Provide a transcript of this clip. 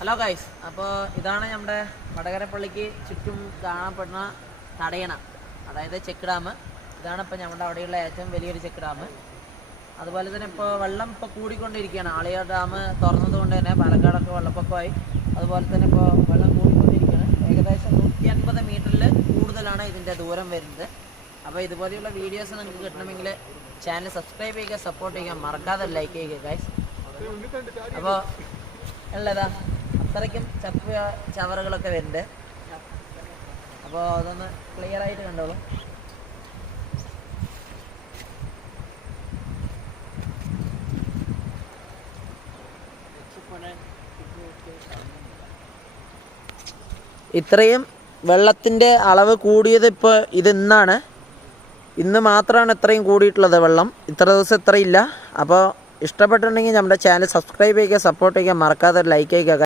Hello guys, അപ്പോൾ ഇതാണ് നമ്മുടെ വടകരപ്പള്ളിക്ക് ചുറ്റും കാണപ്പെടുന്ന തടയണ, അതായത് ചെക്ക് ഡാം. ഇതാണ് ഇപ്പോൾ നമ്മുടെ അവിടെയുള്ള ഏറ്റവും വലിയൊരു ചെക്ക് ഡാം. അതുപോലെ തന്നെ ഇപ്പോൾ വെള്ളം കൂടിക്കൊണ്ടിരിക്കുകയാണ്. ആളിയാർ ഡാം തുറന്നതുകൊണ്ട് തന്നെ പാലക്കാടൊക്കെ വെള്ളപ്പൊക്കമായി. അതുപോലെ തന്നെ ഇപ്പോൾ വെള്ളം കൂടിക്കൊണ്ടിരിക്കുകയാണ്. ഏകദേശം 150 മീറ്ററിൽ കൂടുതലാണ് ഇതിൻ്റെ ദൂരം വരുന്നത്. അപ്പോൾ ഇതുപോലെയുള്ള വീഡിയോസ് നിങ്ങൾക്ക് കിട്ടണമെങ്കിൽ ചാനൽ സബ്സ്ക്രൈബ് ചെയ്യുക, സപ്പോർട്ട് ചെയ്യുക, മറക്കാതെ ലൈക്ക് ചെയ്യുക ഗൈസ്. അപ്പോൾ ഉള്ളതാ അത്രയ്ക്കും ചവറുകളൊക്കെ വരുന്നുണ്ട്. അപ്പോൾ അതൊന്ന് ക്ലിയർ ആയിട്ട് കണ്ടോളൂ. ഇത്രയും വെള്ളത്തിൻ്റെ അളവ് കൂടിയത് ഇപ്പോൾ ഇന്നാണ്. ഇന്ന് മാത്രമാണ് ഇത്രയും കൂടിയിട്ടുള്ളത് വെള്ളം. ഇത്ര ദിവസം ഇത്രയില്ല. അപ്പോൾ ഇഷ്ടപ്പെട്ടിട്ടുണ്ടെങ്കിൽ നമ്മുടെ ചാനൽ സബ്സ്ക്രൈബ് ചെയ്യുക, സപ്പോർട്ട് ചെയ്യുക, മറക്കാതെ ലൈക്ക് ചെയ്യുക.